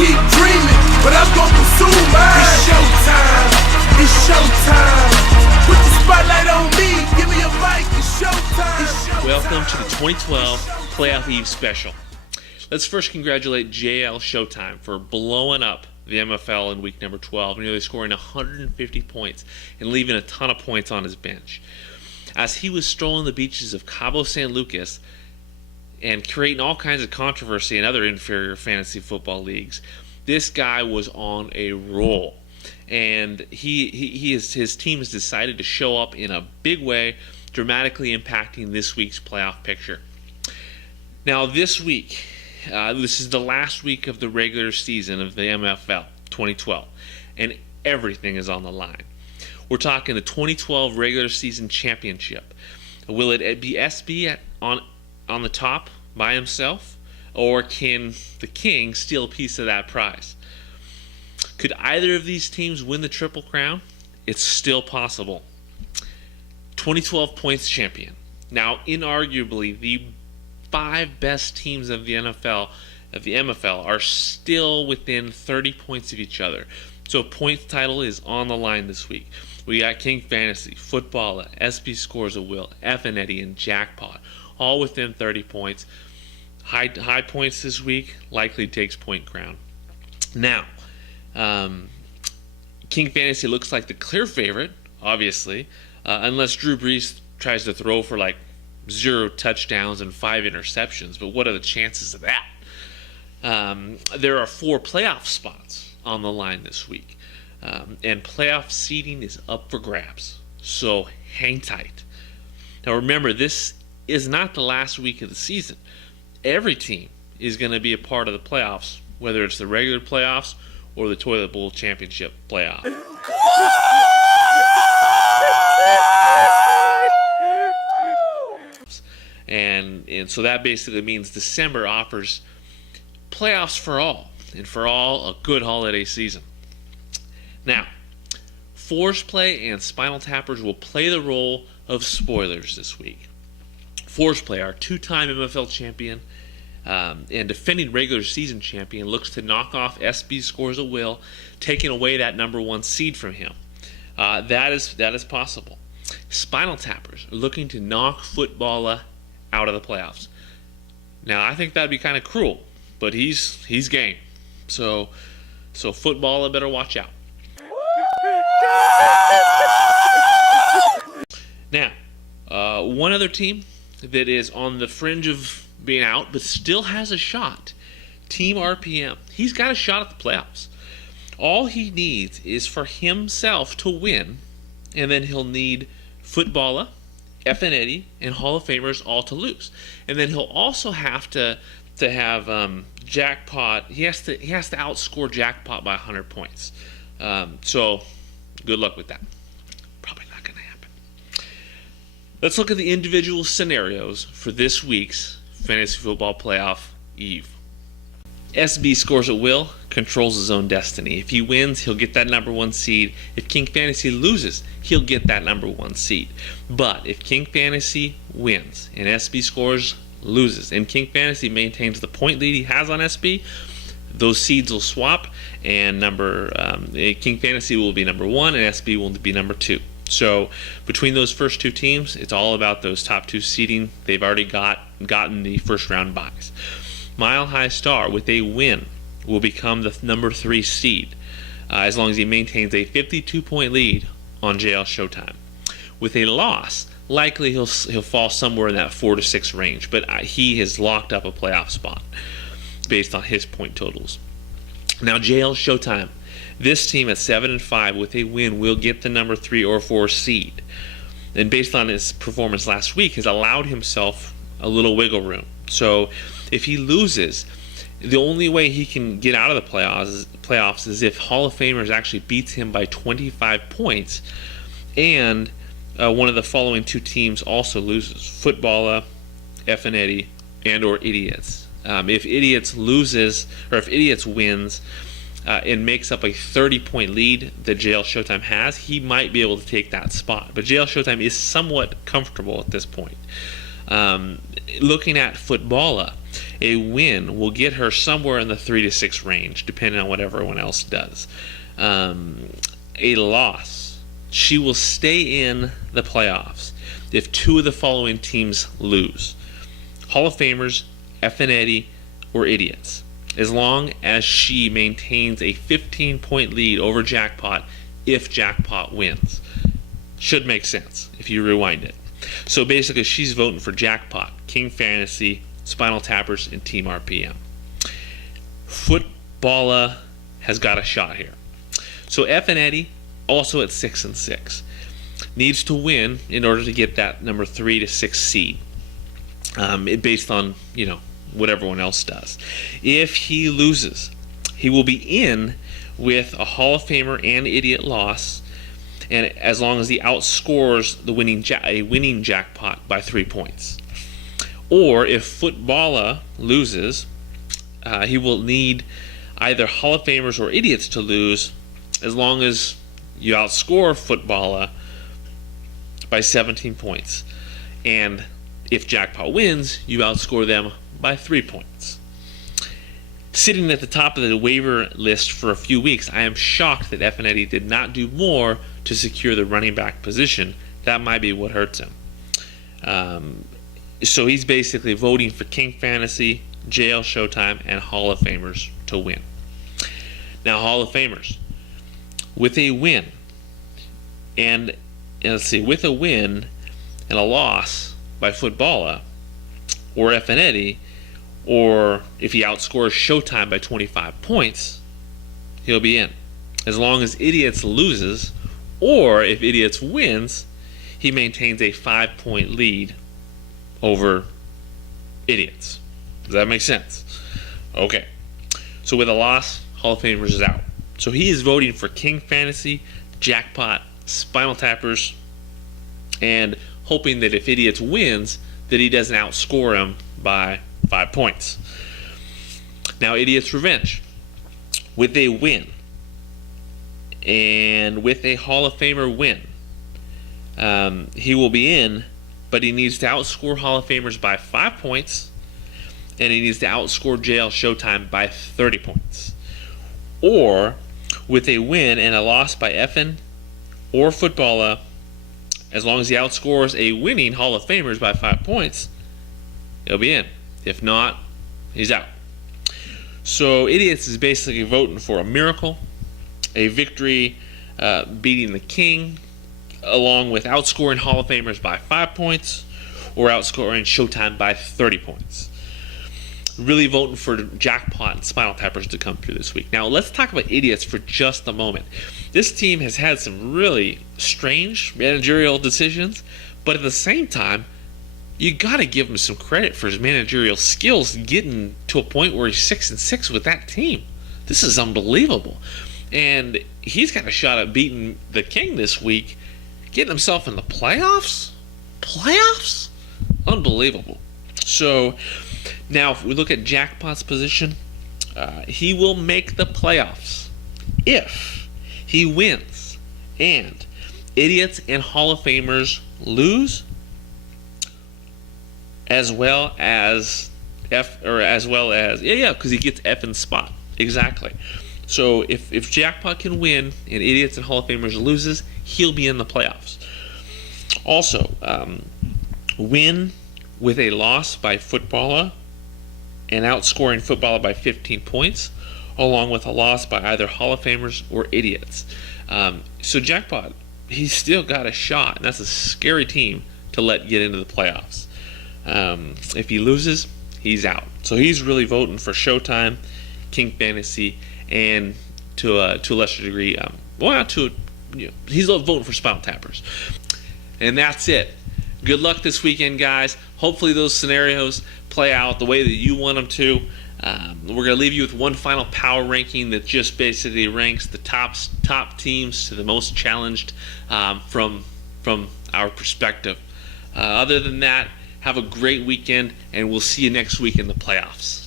keep dreaming, but I'm gonna pursue mine. It's showtime. It's showtime. Put the spotlight on me. Give me a mic. It's showtime. Welcome to the 2012 Playoff Eve Special. Let's first congratulate JL Showtime for blowing up the MFL in week number 12, nearly scoring 150 points and leaving a ton of points on his bench. As he was strolling the beaches of Cabo San Lucas and creating all kinds of controversy in other inferior fantasy football leagues, this guy was on a roll. And his team has decided to show up in a big way, dramatically impacting this week's playoff picture. Now this week, this is the last week of the regular season of the MFL 2012, and everything is on the line. We're talking the 2012 regular season championship. Will it be SB on the top by himself, or can the King steal a piece of that prize? Could either of these teams win the Triple Crown? It's still possible. 2012 points champion. Now, inarguably, the 5 best teams of the MFL are still within 30 points of each other. So points title is on the line this week. We got King Fantasy, Footballer, SB Scores a Will, Eddie, and Jackpot, all within 30 points. High points this week likely takes point crown. Now, King Fantasy looks like the clear favorite, obviously, unless Drew Brees tries to throw for like 0 touchdowns and 5 interceptions. But what are the chances of that? There are 4 playoff spots on the line this week, and playoff seeding is up for grabs, so hang tight. Now remember, this is not the last week of the season. Every team is going to be a part of the playoffs, whether it's the regular playoffs or the Toilet Bowl Championship playoff. And so that basically means December offers playoffs for all, and for all, a good holiday season. Now, Force Play and Spinal Tappers will play the role of spoilers this week. Force Play, our 2-time MFL champion and defending regular season champion, looks to knock off SB Scores a Will, taking away that number 1 seed from him. That is possible. Spinal Tappers are looking to knock Footballer out of the playoffs. Now, I think that'd be kind of cruel, but he's game. So Footballer better watch out. Now, one other team that is on the fringe of being out but still has a shot, Team RPM. He's got a shot at the playoffs. All he needs is for himself to win, and then he'll need Footballer, Eddie, and Hall of Famers all to lose. And then he'll also have to have Jackpot. He has to outscore Jackpot by 100 points. So good luck with that. Probably not going to happen. Let's look at the individual scenarios for this week's Fantasy Football Playoff Eve. SB Scores a Will controls his own destiny. If he wins, he'll get that number 1 seed. If King Fantasy loses, he'll get that number 1 seed. But if King Fantasy wins and SB Scores loses, and King Fantasy maintains the point lead he has on SB, those seeds will swap, and King Fantasy will be number 1 and SB will be number 2. So between those first 2 teams, it's all about those top 2 seeding. They've already gotten the first round buys. Mile High Star, with a win, will become the number 3 seed, as long as he maintains a 52-point lead on JL Showtime. With a loss, likely he'll fall somewhere in that 4 to 6 range, but he has locked up a playoff spot based on his point totals. Now JL Showtime, this team at 7-5 with a win will get the number 3 or 4 seed, and based on his performance last week, has allowed himself a little wiggle room. So if he loses, the only way he can get out of the playoffs is if Hall of Famers actually beats him by 25 points, and one of the following 2 teams also loses: Footballer, Eddie, and or Idiots. If Idiots loses, or if Idiots wins and makes up a 30-point lead that JL Showtime has, he might be able to take that spot. But JL Showtime is somewhat comfortable at this point. Looking at Footballer, a win will get her somewhere in the 3 to 6 range, depending on what everyone else does. A loss, she will stay in the playoffs if 2 of the following teams lose: Hall of Famers, Eddie, or Idiots, as long as she maintains a 15-point lead over Jackpot if Jackpot wins. Should make sense if you rewind it. So basically, she's voting for Jackpot, King Fantasy, Spinal Tappers, and Team RPM. Footballer has got a shot here. So Eddie, also at 6-6, needs to win in order to get that number 3 to 6 seed. Based on what everyone else does. If he loses, he will be in with a Hall of Famer and Idiot loss, and as long as he outscores the winning Jackpot by 3 points. Or if Footballer loses, he will need either Hall of Famers or Idiots to lose, as long as you outscore Footballer by 17 points. And if Jackpot wins, you outscore them by 3 points. Sitting at the top of the waiver list for a few weeks, I am shocked that Eddie did not do more to secure the running back position. That might be what hurts him. So he's basically voting for King Fantasy, JL Showtime, and Hall of Famers to win. Now, Hall of Famers, with a win and with a win and a loss by Footballer or Eddie, or if he outscores Showtime by 25 points, he'll be in. As long as Idiots loses, or if Idiots wins, he maintains a 5-point lead over Idiots. Does that make sense? Okay. So with a loss, Hall of Famers is out. So he is voting for King Fantasy, Jackpot, Spinal Tappers, and hoping that if Idiots wins, that he doesn't outscore him by 5 points. Now, Idiot's Revenge. With a win and with a Hall of Famer win, he will be in, but he needs to outscore Hall of Famers by 5 points, and he needs to outscore JL Showtime by 30 points. Or with a win and a loss by or Footballer, as long as he outscores a winning Hall of Famers by 5 points, he'll be in. If not, he's out. So Idiots is basically voting for a miracle, a victory beating the King, along with outscoring Hall of Famers by 5 points, or outscoring Showtime by 30 points. Really voting for Jackpot and Spinal Tappers to come through this week. Now, let's talk about Idiots for just a moment. This team has had some really strange managerial decisions, but at the same time, you got to give him some credit for his managerial skills, getting to a point where he's 6-6 with that team. This is unbelievable. And he's got a shot at beating the King this week, getting himself in the playoffs? Playoffs? Unbelievable. So now, if we look at Jackpot's position, he will make the playoffs if he wins and Idiots and Hall of Famers lose, as well as because he gets F in spot. Exactly. So if Jackpot can win and Idiots and Hall of Famers loses, he'll be in the playoffs. Also, win with a loss by Footballer and outscoring Footballer by 15 points, along with a loss by either Hall of Famers or Idiots. So Jackpot, he's still got a shot, and that's a scary team to let get into the playoffs. If he loses, he's out. So he's really voting for Showtime, King Fantasy, and to a lesser degree, he's voting for Spinal Tappers. And that's it. Good luck this weekend, guys. Hopefully those scenarios play out the way that you want them to. We're going to leave you with one final power ranking that just basically ranks the top teams to the most challenged from our perspective. Other than that, have a great weekend, and we'll see you next week in the playoffs.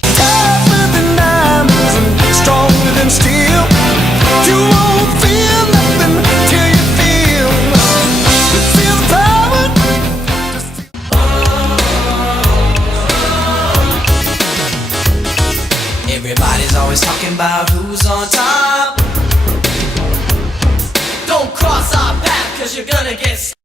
Tougher than diamonds and stronger than steel. You won't feel nothing till you feel the power. always talking about who's on top. Don't cross our path, cause you're gonna get